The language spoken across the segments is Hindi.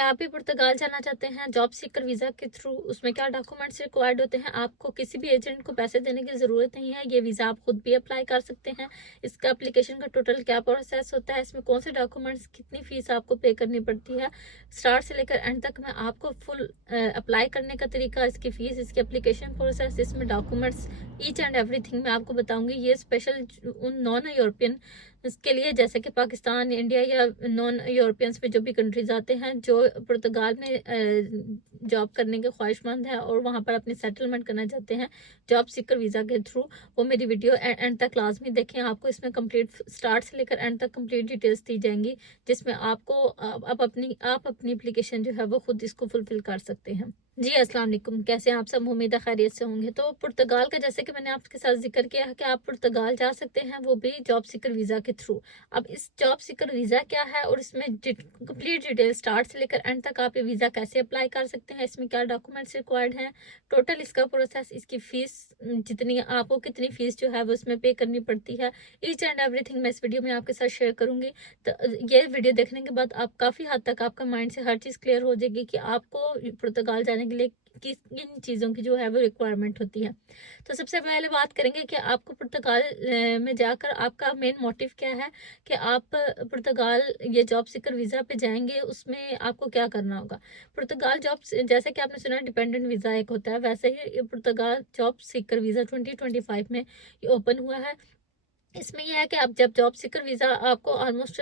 क्या आप भी पुर्तगाल जाना चाहते हैं जॉब सीकर वीज़ा के थ्रू? उसमें क्या डॉक्यूमेंट्स रिक्वायर्ड होते हैं? आपको किसी भी एजेंट को पैसे देने की ज़रूरत नहीं है। ये वीज़ा आप खुद भी अप्लाई कर सकते हैं। इसका एप्लीकेशन का टोटल क्या प्रोसेस होता है, इसमें कौन से डॉक्यूमेंट्स, कितनी फ़ीस आपको पे करनी पड़ती है, स्टार्ट से लेकर एंड तक मैं आपको फुल अप्लाई करने का तरीका, इसकी फ़ीस, इसकी एप्लीकेशन प्रोसेस, इसमें डॉक्यूमेंट्स, ईच एंड एवरीथिंग मैं आपको बताऊँगी। ये स्पेशल उन नॉन यूरोपियन इसके लिए, जैसे कि पाकिस्तान, इंडिया या नॉन यूरोपियंस में जो भी कंट्रीज आते हैं जो पुर्तगाल में जॉब करने के ख्वाहिशमंद हैं और वहाँ पर अपनी सेटलमेंट करना चाहते हैं जॉब सीकर वीज़ा के थ्रू, वो मेरी वीडियो एंड तक लाजमी देखें। आपको इसमें कंप्लीट स्टार्ट से लेकर एंड तक कंप्लीट डिटेल्स दी जाएंगी, जिसमें आपको आप अपनी एप्लीकेशन जो है वो खुद इसको फुलफिल कर सकते हैं। जी अस्सलाम वालेकुम, कैसे हैं आप सब? उम्मीद है खैरियत से होंगे। तो पुर्तगाल का, जैसे कि मैंने आपके साथ जिक्र किया है कि आप पुर्तगाल जा सकते हैं, वो भी जॉब सीकर वीज़ा के थ्रू। अब इस जॉब सीकर वीज़ा क्या है और इसमें कंप्लीट डिटेल स्टार्ट से लेकर एंड तक आप ये वीज़ा कैसे अप्लाई कर सकते हैं, इसमें क्या डॉक्यूमेंट्स रिक्वायर्ड हैं, टोटल इसका प्रोसेस, इसकी फ़ीस जितनी आपको, कितनी फ़ीस जो है वो इसमें पे करनी पड़ती है, ईच एंड एवरीथिंग मैं इस वीडियो में आपके साथ शेयर करूँगी। तो ये वीडियो देखने के बाद आप काफ़ी हद तक आपका माइंड से हर चीज़ क्लियर हो जाएगी कि आपको पुर्तगाल जाने के लिए किस किन चीज़ों की जो है वो रिक्वायरमेंट होती है। तो सबसे पहले बात करेंगे कि आपको पुर्तगाल में जाकर आपका मेन मोटिव क्या है, कि आप पुर्तगाल ये जॉब सीकर वीज़ा पे जाएंगे, उसमें आपको क्या करना होगा। पुर्तगाल जॉब, जैसे कि आपने सुना डिपेंडेंट वीज़ा एक होता है, वैसे ही ये पुर्तगाल जॉब सीकर वीज़ा 2025 में ये ओपन हुआ है। इसमें यह है कि आप जब जॉब सीकर वीज़ा आपको ऑलमोस्ट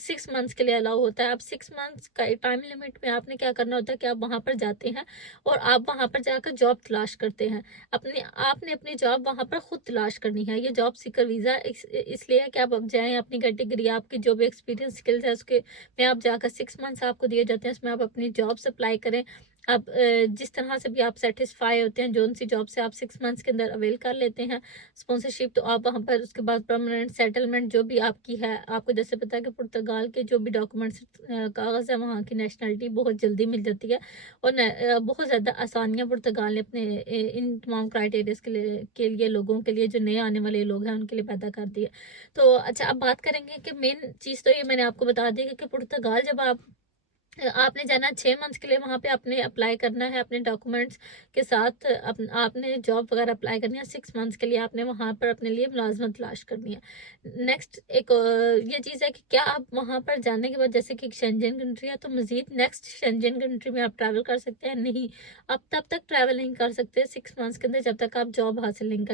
6 मंथ्स के लिए अलाउ होता है। आप 6 मंथ्स का टाइम लिमिट में आपने क्या करना होता है कि आप वहाँ पर जाते हैं और आप वहाँ पर जाकर जॉब तलाश करते हैं। आपने अपनी जॉब वहाँ पर खुद तलाश करनी है। ये जॉब सीकर वीज़ा इसलिए है कि आप अब जाएँ, अपनी कैटेगरी, आपकी जो भी एक्सपीरियंस स्किल्स है उसके में आप जाकर 6 मंथ्स आपको दिए जाते हैं, उसमें आप अपनी जॉब अप्लाई करें। आप जिस तरह से भी आप सेटिस्फाई होते हैं जोन सी जॉब से, आप 6 मंथ्स के अंदर अवेल कर लेते हैं स्पॉन्सरशिप, तो आप वहाँ पर उसके बाद परमानेंट सेटलमेंट जो भी आपकी है, आपको जैसे पता है कि पुर्तगाल के जो भी डॉक्यूमेंट्स कागज़ है, वहाँ की नेशनलिटी बहुत जल्दी मिल जाती है और बहुत ज़्यादा आसानियाँ पुर्तगाल ने अपने इन तमाम क्राइटेरियाज के लिए लोगों के लिए, जो नए आने वाले लोग हैं उनके लिए पैदा कर दी है। तो अच्छा, अब बात करेंगे कि मेन चीज़ तो ये मैंने आपको बता दी कि पुर्तगाल जब आपने जाना 6 मंथ्स के लिए, वहाँ पे आपने अप्लाई करना है अपने डॉक्यूमेंट्स के साथ। आपने जॉब वगैरह अप्लाई करनी है। 6 मंथ्स के लिए आपने वहाँ पर अपने लिए मुलाजमत तलाश करनी है। नेक्स्ट एक ये चीज़ है कि क्या आप वहाँ पर जाने के बाद, जैसे कि शेंजन कंट्री है, तो मज़ीद नेक्स्ट शेंजन कंट्री में आप ट्रैवल कर सकते हैं? नहीं, आप तब तक ट्रैवल नहीं कर सकते 6 मंथ्स के अंदर जब तक आप जॉब हासिल नहीं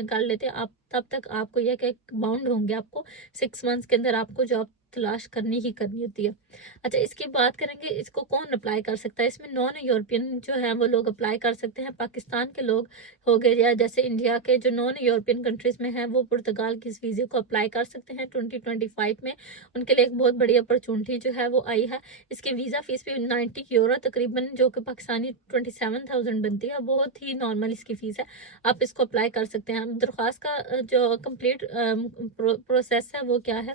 कर लेते। आप तब तक आपको यह कि बाउंड होंगे, आपको 6 मंथ्स के अंदर आपको जॉब तलाश करनी ही करनी होती है। अच्छा, इसकी बात करेंगे इसको कौन अप्लाई कर सकता है। इसमें नॉन यूरोपियन जो है वो लोग अप्लाई कर सकते हैं। पाकिस्तान के लोग हो गए, या जैसे इंडिया के जो नॉन यूरोपियन कंट्रीज़ में हैं, वो पुर्तगाल की इस वीज़े को अप्लाई कर सकते हैं 2025 में। उनके लिए एक बहुत बड़ी अपॉर्चुनिटी जो है वो आई है। इसकी वीज़ा फ़ीस भी 90 यूरो तकरीबन, जो कि पाकिस्तानी 27,000 बनती है। बहुत ही नॉर्मल इसकी फ़ीस है, आप इसको अप्लाई कर सकते हैं। दरख्वास्त का जो कंप्लीट प्रोसेस है वो क्या है।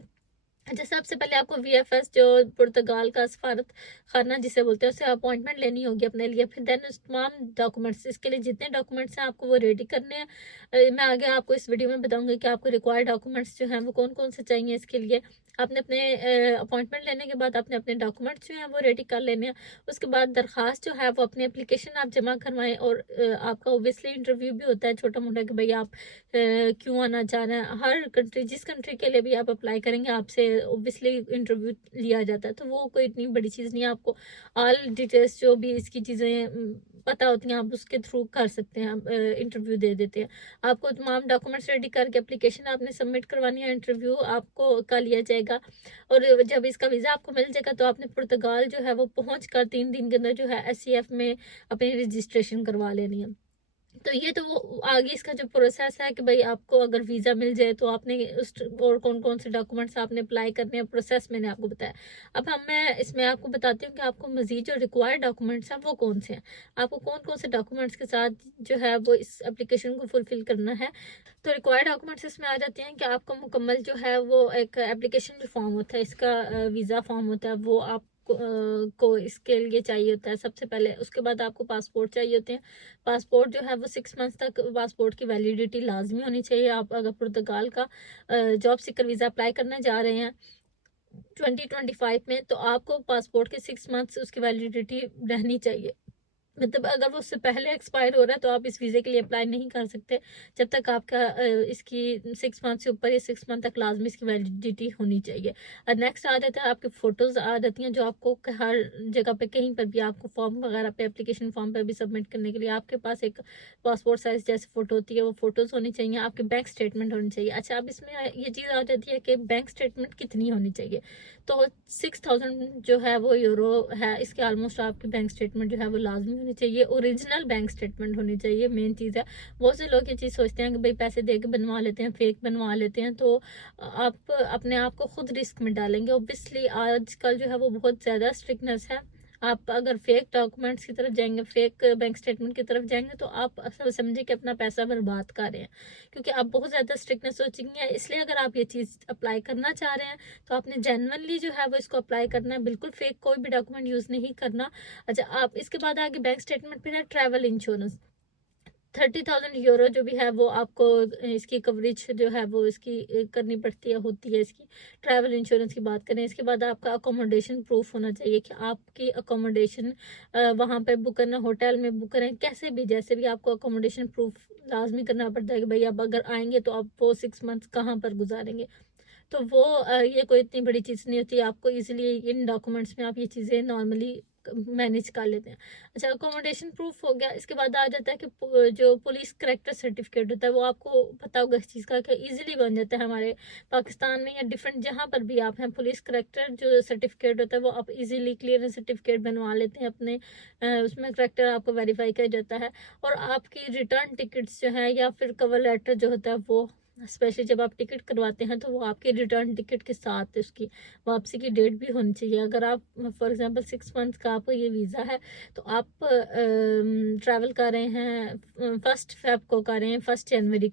अच्छा, सबसे पहले आपको वीएफएस, जो पुर्तगाल का सफारत खाना जिसे बोलते हैं, उससे अपॉइंटमेंट लेनी होगी अपने लिए। फिर देन उस तमाम डॉक्यूमेंट्स, इसके लिए जितने डॉक्यूमेंट्स हैं आपको वो रेडी करने हैं। मैं आगे आपको इस वीडियो में बताऊंगी कि आपको रिक्वायर्ड डॉक्यूमेंट्स जो हैं वो कौन कौन से चाहिए इसके लिए। आपने अपने अपॉइंटमेंट लेने के बाद आपने अपने डॉक्यूमेंट्स जो हैं वो रेडी कर लेने हैं। उसके बाद दरख्वास्त जो है वो अपनी एप्लीकेशन आप जमा करवाएं, और आपका ओबियसली इंटरव्यू भी होता है छोटा मोटा, कि भाई आप क्यों आना चाह रहे हैं। हर कंट्री, जिस कंट्री के लिए भी आप अप्लाई करेंगे, आपसे ओबियसली इंटरव्यू लिया जाता है, तो वो कोई इतनी बड़ी चीज़ नहीं है। आपको ऑल डिटेल्स जो भी इसकी चीज़ें पता होती हैं, आप उसके थ्रू कर सकते हैं, आप इंटरव्यू दे देते हैं। आपको तमाम डॉक्यूमेंट्स रेडी करके एप्लीकेशन आपने सबमिट करवानी है, इंटरव्यू आपको का लिया जाएगा। और जब इसका वीज़ा आपको मिल जाएगा तो आपने पुर्तगाल जो है वो पहुँच कर 3 दिन के अंदर जो है SCF में अपनी रजिस्ट्रेशन करवा लेनी है। तो ये तो वो आगे इसका जो प्रोसेस है कि भाई आपको अगर वीज़ा मिल जाए तो आपने उस और कौन कौन से डॉक्यूमेंट्स आपने अप्लाई करने हैं, प्रोसेस मैंने आपको बताया। अब मैं इसमें आपको बताती हूँ कि आपको मज़ीद जो रिक्वायर्ड डॉक्यूमेंट्स हैं वो कौन से हैं। आपको कौन कौन से डॉक्यूमेंट्स के साथ जो है वो इस एप्लीकेशन को फुलफ़िल करना है। तो रिक्वायर्ड डॉक्यूमेंट्स इसमें आ जाते हैं कि आपका मुकम्मल जो है वो एक एप्लीकेशन जो फॉर्म होता है, इसका वीज़ा फॉर्म होता है, वो आप को इसके लिए चाहिए होता है सबसे पहले। उसके बाद आपको पासपोर्ट चाहिए होते हैं। पासपोर्ट जो है वो 6 मंथ्स तक पासपोर्ट की वैलिडिटी लाजमी होनी चाहिए, आप अगर पुर्तगाल का जॉब सीकर वीज़ा अप्लाई करने जा रहे हैं। 2025 में, तो आपको पासपोर्ट के 6 मंथ्स उसकी वैलिडिटी रहनी चाहिए। मतलब अगर वो उससे पहले एक्सपायर हो रहा है तो आप इस वीज़े के लिए अप्लाई नहीं कर सकते जब तक आपका इसकी 6 मंथ से ऊपर या 6 मंथ तक लाजमी इसकी वैलिडिटी होनी चाहिए। और नेक्स्ट आ जाता है आपके फ़ोटोज़ आ जाती हैं, जो आपको हर जगह पे कहीं पर भी आपको फॉर्म वगैरह पे एप्लीकेशन फॉर्म पे भी सबमिट करने के लिए आपके पास एक पासपोर्ट साइज़ जैसे फ़ोटो होती है वो फ़ोटोज़ होनी चाहिए, आपके बैंक स्टेटमेंट होनी चाहिए। अच्छा, अब इसमें ये चीज़ आ जाती है कि बैंक स्टेटमेंट कितनी होनी चाहिए। तो 6000 जो है वो यूरो है, इसके ऑलमोस्ट आपकी बैंक स्टेटमेंट जो है वो लाजमी होनी चाहिए, ओरिजिनल बैंक स्टेटमेंट होनी चाहिए, मेन चीज़ है। बहुत से लोग ये चीज़ सोचते हैं कि भाई पैसे दे के बनवा लेते हैं, फेक बनवा लेते हैं, तो आप अपने आप को खुद रिस्क में डालेंगे। ओब्वियसली आजकल जो है वो बहुत ज़्यादा स्ट्रिक्टनेस है। आप अगर फेक डॉक्यूमेंट्स की तरफ जाएंगे, फेक बैंक स्टेटमेंट की तरफ जाएंगे, तो आप समझे कि अपना पैसा बर्बाद कर रहे हैं, क्योंकि आप बहुत ज़्यादा स्ट्रिक्टनेस सोचेंगे है। इसलिए अगर आप ये चीज़ अप्लाई करना चाह रहे हैं तो आपने जेन्युइनली जो है वो इसको अप्लाई करना है, बिल्कुल फेक कोई भी डॉक्यूमेंट यूज़ नहीं करना। अच्छा, आप इसके बाद आगे बैंक स्टेटमेंट फिर है ट्रैवल इंश्योरेंस। 30,000 यूरो जो भी है वो आपको इसकी कवरेज जो है वो इसकी करनी पड़ती है, होती है इसकी। ट्रैवल इंश्योरेंस की बात करें, इसके बाद आपका अकोमोडेशन प्रूफ होना चाहिए कि आपकी अकोमोडेशन वहाँ पे बुक करना, होटल में बुक करें, कैसे भी जैसे भी आपको अकोमोडेशन प्रूफ लाजमी करना पड़ता है कि भाई आप अगर आएंगे तो आप वो 6 मंथ्स कहाँ पर गुजारेंगे। तो वो ये कोई इतनी बड़ी चीज़ नहीं होती, आपको इजीली इन डॉक्यूमेंट्स में आप ये चीज़ें नॉर्मली मैनेज कर लेते हैं। अच्छा, अकोमोडेशन प्रूफ हो गया। इसके बाद आ जाता है कि जो पुलिस करेक्टर सर्टिफिकेट होता है वो आपको पता होगा इस चीज़ का कि इजीली बन जाता है हमारे पाकिस्तान में या डिफरेंट जहाँ पर भी आप हैं। पुलिस करेक्टर जो सर्टिफिकेट होता है वो आप इजीली क्लियरेंस सर्टिफिकेट बनवा लेते हैं अपने, उसमें करेक्टर आपको वेरीफाई किया जाता है। और आपकी रिटर्न टिकट्स जो है या फिर कवर लेटर जो होता है वो स्पेशली जब आप टिकट करवाते हैं तो वो आपके रिटर्न टिकट के साथ उसकी वापसी की डेट भी होनी चाहिए। अगर आप फॉर एग्जांपल 6 मंथ का आपका ये वीज़ा है तो आप ट्रैवल कर रहे हैं 1 फेब को कर रहे हैं, 1 जनवरी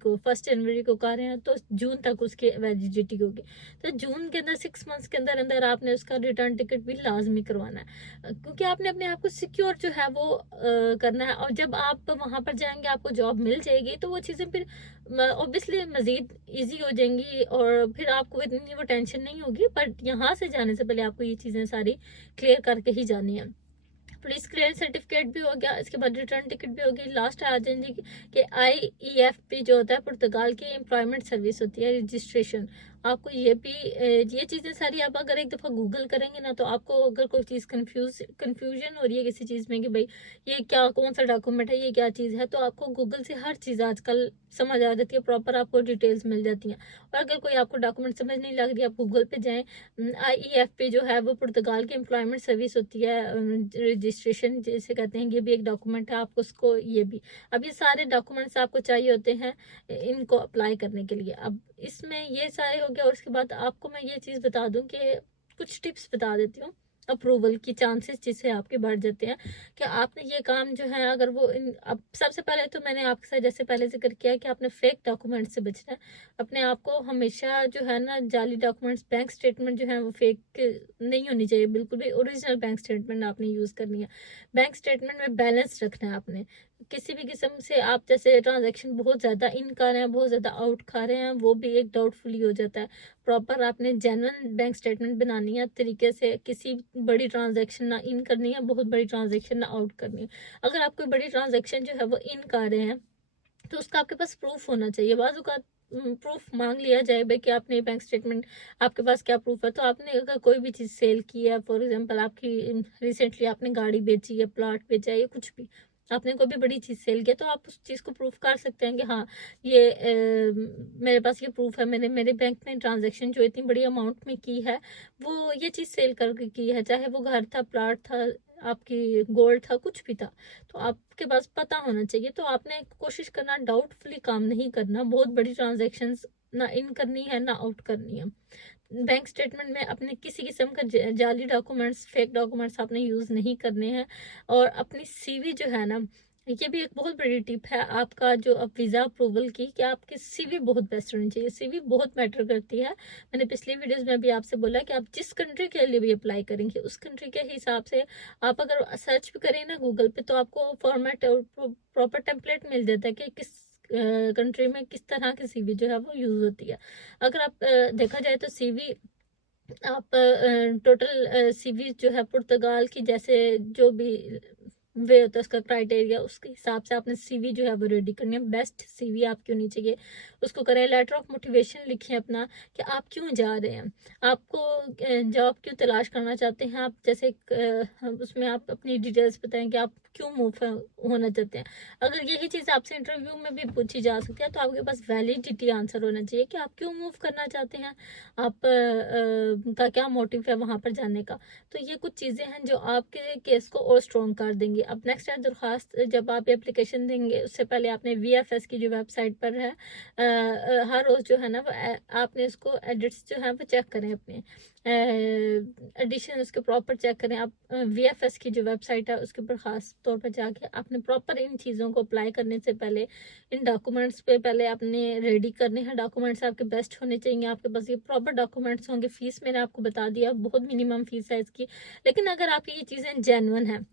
को कर रहे हैं, तो जून तक उसकी वैलिडिटी होगी। तो जून के अंदर 6 मंथ्स के अंदर अंदर आपने उसका रिटर्न टिकट भी लाजमी करवाना है, क्योंकि आपने अपने आप को सिक्योर जो है वो करना है। और जब आप वहाँ पर जाएंगे आपको जॉब मिल जाएगी तो वो चीज़ें फिर ऑब्वियसली मज़ीद ईजी हो जाएंगी और फिर आपको इतनी वो टेंशन नहीं होगी। बट यहाँ से जाने से पहले आपको ये चीज़ें सारी क्लियर करके ही जानी है। पुलिस क्लियरेंस सर्टिफिकेट भी हो गया, इसके बाद रिटर्न टिकट भी होगी। लास्ट आ जाएंगे कि IEFP जो होता है पुर्तगाल की एम्प्लॉयमेंट सर्विस होती है, रजिस्ट्रेशन। आपको ये भी ये चीज़ें सारी आप अगर एक दफ़ा गूगल करेंगे ना तो आपको अगर कोई चीज़ कन्फ्यूजन हो रही है किसी चीज़ में कि भाई ये क्या कौन सा डॉक्यूमेंट है, ये क्या चीज़ है, तो आपको गूगल से हर चीज़ आजकल समझ आ जाती है, प्रॉपर आपको डिटेल्स मिल जाती हैं। और अगर कोई आपको डॉक्यूमेंट समझ नहीं लग रही, आप गूगल पे जाएं। IEFP जो है वो पुर्तगाल की एम्प्लॉयमेंट सर्विस होती है, रजिस्ट्रेशन जिसे कहते हैं, ये भी एक डॉक्यूमेंट है। आपको उसको ये भी, अब ये सारे डॉक्यूमेंट्स आपको चाहिए होते हैं इनको अप्लाई करने के लिए। अब इसमें ये सारे हो गया और उसके बाद आपको मैं ये चीज़ बता दूं कि कुछ टिप्स बता देती हूँ अप्रूवल की चांसेस जिससे आपके बढ़ जाते हैं कि आपने ये काम जो है अगर वो अब सबसे पहले तो मैंने आपके साथ जैसे पहले जिक्र किया कि आपने फेक डॉक्यूमेंट से बचना है। अपने आप को हमेशा जो है ना जाली डॉक्यूमेंट्स, बैंक स्टेटमेंट जो है वो फेक नहीं होनी चाहिए, बिल्कुल भी ओरिजिनल बैंक स्टेटमेंट आपने यूज़ करनी है। बैंक स्टेटमेंट में बैलेंस रखना है आपने। किसी भी किस्म से आप जैसे ट्रांजैक्शन बहुत ज़्यादा इन कर रहे हैं, बहुत ज़्यादा आउट खा रहे हैं, वो भी एक डाउटफुली हो जाता है। प्रॉपर आपने जेन्युइन बैंक स्टेटमेंट बनानी है तरीके से, किसी बड़ी ट्रांजैक्शन ना इन करनी है, बहुत बड़ी ट्रांजैक्शन ना आउट करनी है। अगर आप कोई बड़ी ट्रांजैक्शन जो है वो इन कर रहे हैं तो उसका आपके पास प्रूफ होना चाहिए। बाजू का प्रूफ मांग लिया जाए भाई कि आपने बैंक स्टेटमेंट, आपके पास क्या प्रूफ है। तो आपने अगर कोई भी चीज़ सेल की है, फॉर एग्जांपल आपकी रिसेंटली आपने गाड़ी बेची है, प्लॉट बेचा है, या कुछ भी आपने कोई भी बड़ी चीज़ सेल किया, तो आप उस चीज़ को प्रूफ कर सकते हैं कि हाँ ये मेरे पास ये प्रूफ है, मैंने मेरे बैंक में ट्रांजैक्शन जो इतनी बड़ी अमाउंट में की है वो ये चीज़ सेल करके की है, चाहे वो घर था, प्लॉट था, आपकी गोल्ड था, कुछ भी था, तो आपके पास पता होना चाहिए। तो आपने कोशिश करना डाउटफुली काम नहीं करना, बहुत बड़ी ट्रांजैक्शंस ना इन करनी है ना आउट करनी है। बैंक स्टेटमेंट में अपने किसी किस्म का जाली डॉक्यूमेंट्स, फेक डॉक्यूमेंट्स आपने यूज़ नहीं करने हैं। और अपनी सीवी जो है ना, ये भी एक बहुत बड़ी टिप है आपका जो अब वीज़ा अप्रूवल की, कि आपकी सीवी बहुत बेस्ट होनी चाहिए। सीवी बहुत मैटर करती है। मैंने पिछली वीडियोस में भी आपसे बोला कि आप जिस कंट्री के लिए भी अप्लाई करेंगे उस कंट्री के हिसाब से आप अगर सर्च भी करें ना गूगल पे तो आपको फॉर्मेट और प्रॉपर टेम्पलेट मिल जाता है कि किस कंट्री में किस तरह की सीवी जो है वो यूज़ होती है। अगर आप देखा जाए तो सीवी आप टोटल सीवी जो है पुर्तगाल की, जैसे जो भी वे होता है उसका क्राइटेरिया, उसके हिसाब से आपने सीवी जो है वो रेडी करनी है। बेस्ट सीवी आपकी होनी चाहिए, उसको करें। लेटर ऑफ मोटिवेशन लिखें अपना कि आप क्यों जा रहे हैं, आपको जॉब क्यों तलाश करना चाहते हैं आप, जैसे उसमें आप अपनी डिटेल्स बताएं कि आप क्यों मूव होना चाहते हैं। अगर यही चीज़ आपसे इंटरव्यू में भी पूछी जा सकती है तो आपके पास वैलिडिटी आंसर होना चाहिए कि आप क्यों मूव करना चाहते हैं, आप का क्या मोटिव है वहाँ पर जाने का। तो ये कुछ चीज़ें हैं जो आपके केस को और स्ट्रॉन्ग कर देंगी। अब नेक्स्ट है दरख्वास्त। जब आप एप्लीकेशन देंगे उससे पहले आपने VFS की जो वेबसाइट पर है हर रोज़ जो है ना वो आपने इसको एडिट्स जो है वो चेक करें, अपने एडिशन उसके प्रॉपर चेक करें। आप VFS की जो वेबसाइट है उसके ऊपर ख़ास तौर पर जाके आपने प्रॉपर इन चीज़ों को अप्लाई करने से पहले इन डॉक्यूमेंट्स पे पहले आपने रेडी करने हैं। डॉक्यूमेंट्स आपके बेस्ट होने चाहिए, आपके पास ये प्रॉपर डॉक्यूमेंट्स होंगे। फीस मैंने आपको बता दिया, बहुत मिनिमम फीस है इसकी। लेकिन अगर आपकी ये चीज़ें जेन्युइन हैं,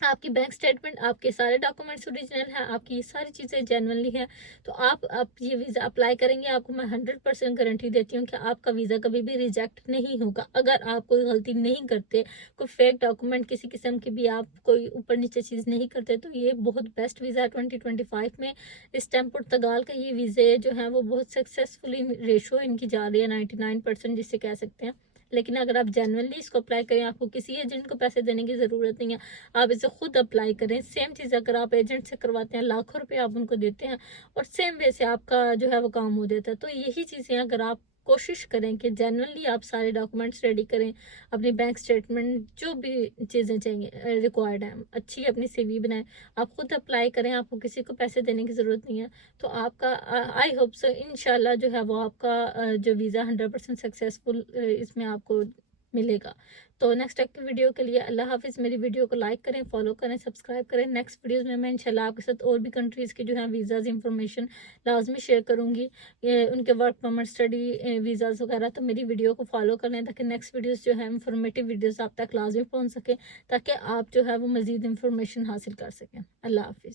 आपकी बैंक स्टेटमेंट, आपके सारे डॉक्यूमेंट्स ओरिजिनल हैं, आपकी ये सारी चीज़ें जेन्युइनली हैं, तो आप ये वीज़ा अप्लाई करेंगे, आपको मैं 100% गारंटी देती हूँ कि आपका वीज़ा कभी भी रिजेक्ट नहीं होगा। अगर आप कोई गलती नहीं करते, कोई फेक डॉक्यूमेंट किसी किस्म की भी आप कोई ऊपर नीचे चीज़ नहीं करते, तो ये बहुत बेस्ट वीज़ा है 2025 में। इस टाइम पुर्तगाल का ये वीज़े जो हैं वो बहुत सक्सेसफुली रेशो इनकी जा रही है 99% जिसे कह सकते हैं। लेकिन अगर आप जेन्युइनली इसको अप्लाई करें, आपको किसी एजेंट को पैसे देने की ज़रूरत नहीं है, आप इसे खुद अप्लाई करें। सेम चीज़ अगर आप एजेंट से करवाते हैं, लाखों रुपए आप उनको देते हैं और सेम वे से आपका जो है वो काम हो जाता है। तो यही चीज़ें अगर आप कोशिश करें कि जेन्युइनली आप सारे डॉक्यूमेंट्स रेडी करें, अपनी बैंक स्टेटमेंट, जो भी चीज़ें चाहिए रिक्वायर्ड हैं, अच्छी अपनी CV बनाएं, आप खुद अप्लाई करें, आपको किसी को पैसे देने की ज़रूरत नहीं है। तो आपका आई होप सो इंशाल्लाह जो है वो आपका जो वीज़ा 100% सक्सेसफुल इसमें आपको मिलेगा। तो नेक्स्ट एक वीडियो के लिए अल्लाह हाफिज़। मेरी वीडियो को लाइक करें, फॉलो करें, सब्सक्राइब करें। नेक्स्ट वीडियोस में मैं इंशाल्लाह आपके साथ और भी कंट्रीज़ की जो है वीज़ाज़ इंफॉर्मेशन लाजमी शेयर करूँगी, उनके वर्क परमिट, स्टडी वीज़ाज़ वगैरह। तो मेरी वीडियो को फॉलो करें ताकि नेक्स्ट वीडियोज़ जो है इंफॉर्मेटिव वीडियोज़ आप तक लाजमी पहुँच सकें, ताकि आप जो है वो मज़ीद इंफॉर्मेशन हासिल कर सकें। अल्लाह हाफिज़।